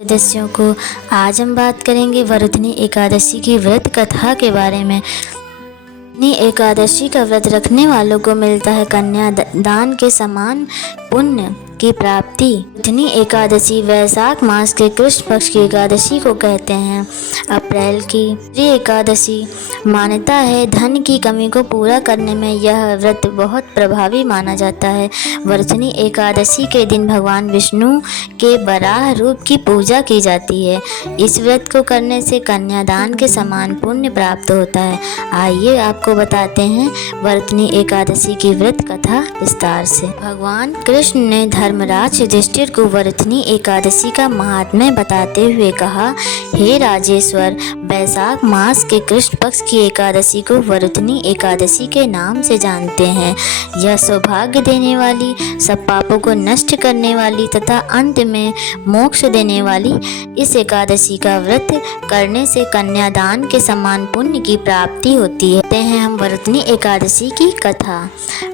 सदस्यों को आज हम बात करेंगे वरुथनी एकादशी की व्रत कथा के बारे में। वरुथनी एकादशी का व्रत रखने वालों को मिलता है कन्या दान के समान पुण्य की प्राप्ति। वरुथनी एकादशी वैशाख मास के कृष्ण पक्ष की एकादशी को कहते हैं। अप्रैल की एकादशी मान्यता है धन की कमी को पूरा करने में यह व्रत बहुत प्रभावी माना जाता है। वरुथनी एकादशी के दिन भगवान विष्णु के वराह रूप की पूजा की जाती है। इस व्रत को करने से कन्यादान के समान पुण्य प्राप्त होता है। आइए आपको बताते हैं वरुथनी एकादशी की व्रत कथा विस्तार से। भगवान कृष्ण ने धर्मराज युधिष्ठिर को वरुथनी एकादशी का महात्म्य बताते हुए कहा, हे राजेश्वर, वैशाख मास के कृष्ण पक्ष की एकादशी को वरुथनी एकादशी के नाम से जानते हैं। यह सौभाग्य देने वाली, सब पापों को नष्ट करने वाली तथा अंत में मोक्ष देने वाली इस एकादशी का व्रत करने से कन्यादान के समान पुण्य की प्राप्ति होती है। हम वरुथनी एकादशी की कथा।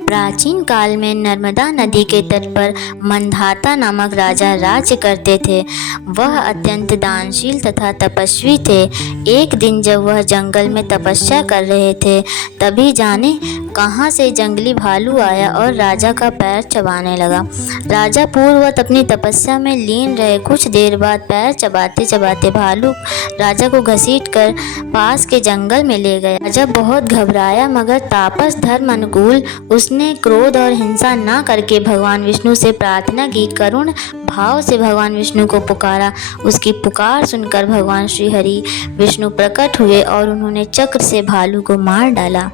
प्राचीन काल में नर्मदा नदी के तट पर मंधाता नामक राजा राज्य करते थे। वह अत्यंत दानशील तथा तपस्वी थे। एक दिन जब वह जंगल में तपस्या कर रहे थे, तभी जाने कहाँ से जंगली भालू आया और राजा का पैर चबाने लगा। राजा पूर्ववत अपनी तपस्या में लीन रहे। कुछ देर बाद पैर चबाते चबाते भालू राजा को घसीट कर पास के जंगल में ले गया। राजा बहुत घबराया, मगर तापस धर्म अनुकूल उसने क्रोध और हिंसा न करके भगवान विष्णु से प्रार्थना की। करुण भाव से भगवान विष्णु को पुकारा। उसकी पुकार सुनकर भगवान श्री हरि विष्णु प्रकट हुए और उन्होंने चक्र से भालू को मार डाला।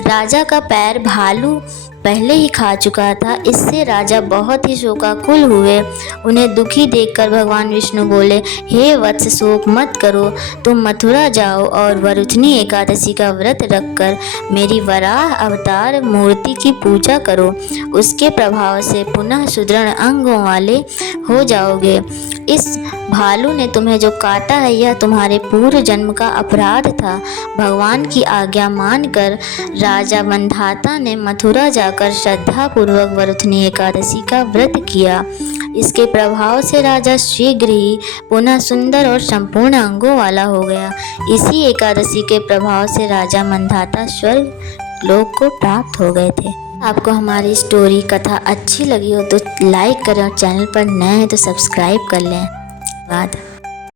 राजा का पैर भालू पहले ही खा चुका था। इससे राजा बहुत ही शोकाकुल हुए। उन्हें दुखी देखकर भगवान विष्णु बोले, हे वत्स, शोक मत करो, तुम मथुरा जाओ और वरुथनी एकादशी का व्रत रखकर मेरी वराह अवतार मूर्ति की पूजा करो। उसके प्रभाव से पुनः सुदृढ़ अंगों वाले हो जाओगे। इस भालू ने तुम्हें जो काटा है, यह तुम्हारे पूर्व जन्म का अपराध था। भगवान की आज्ञा मानकर राजा मंधाता ने मथुरा जाकर श्रद्धापूर्वक वरुथनी एकादशी का व्रत किया। इसके प्रभाव से राजा शीघ्र ही पुनः सुंदर और संपूर्ण अंगों वाला हो गया। इसी एकादशी के प्रभाव से राजा मंधाता स्वर्ग लोक को प्राप्त हो गए थे। आपको हमारी स्टोरी कथा अच्छी लगी हो तो लाइक करें और चैनल पर नए हैं तो सब्सक्राइब कर लें। धन्यवाद।